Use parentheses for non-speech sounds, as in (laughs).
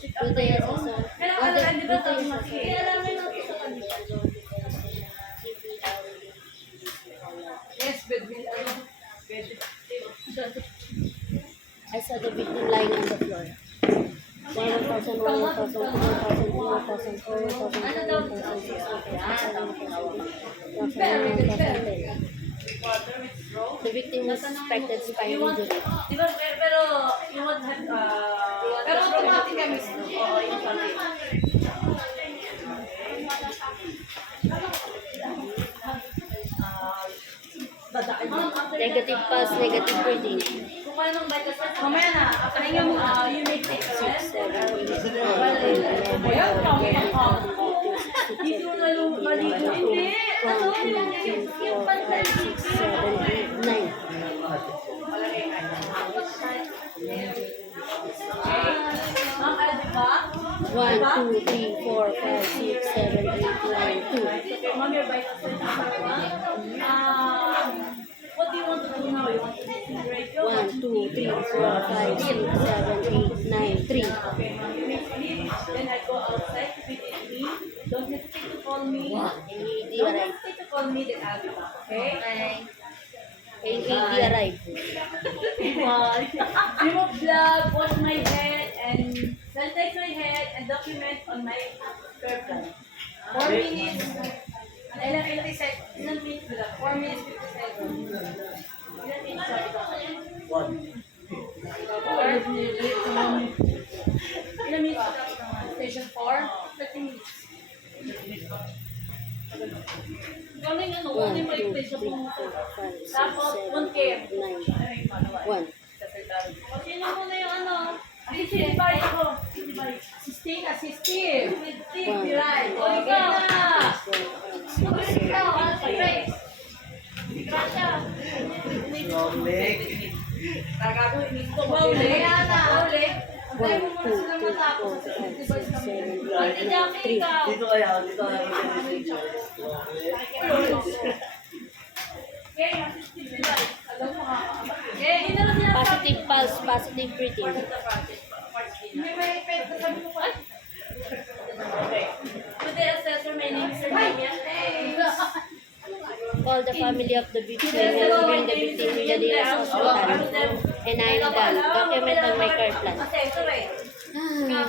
Today is also. Kailangan, di ba, sabi mo, sige. Kaya lang natin sa kanila. Yes, bed bill, ano? Bed I saw the victim lying on the floor. 1,000, 1,000, 1,000, 1,000, 2,000, 4,000, 6,000, The victim was suspected spinal injury. Di ba, pero, pero, you would have, uh, pero automatic kami. Oo, yung. Ah, mo. Negative pulse, negative breathing. Kung paano ng vital signs, mamaya na, pahinga mo, ah, you may take a rest. 7, 8, 9, Ayaw, kami ang 10, ako. Hindi ko nalo- maligo. Hindi. Ano, yung yung- yung pantal. 6, 7, 8, 9. Ma'am, ano ba? 1, 2, 3, 4, 5, 6, 7, 8, 9, 2. Okay, ma'am, your vital signs number one. Um, what do you want to do now? You want to dehydrate you? 1, 2, 3, 4, 5, 6, 7, 8, 9, 3. Okay, sleep. Then I go outside to visit me. Don't hesitate to call me. AED Don't arrived. hesitate to call me, then I'll be back, okay? AED arrived. (laughs) Remove blood, wash my head, and sanitize my head, and document on my plan. Four minutes. Yung ano? 1, Ano yung 2, 3, maliit sa 4, pumunta? 5, 6, Tapos, 7, one care. 8, 9, 1. O, sino muna yung ano? Ay, si Bay ako. Si Bay. Si Steve, ah, si Steve. Si Steve, One. right. O, ikaw na. O, ikaw, si Grace. Gracia. Tagago, inis ko. Bauli. Ana. Bauli. Dito kaya, dito kaya hindi Positive pulse, positive breathing. May may pet sabi mo pa. Call the family of the victim and bring the victim to the hospital. And I am done. Document on my care plan. Ah,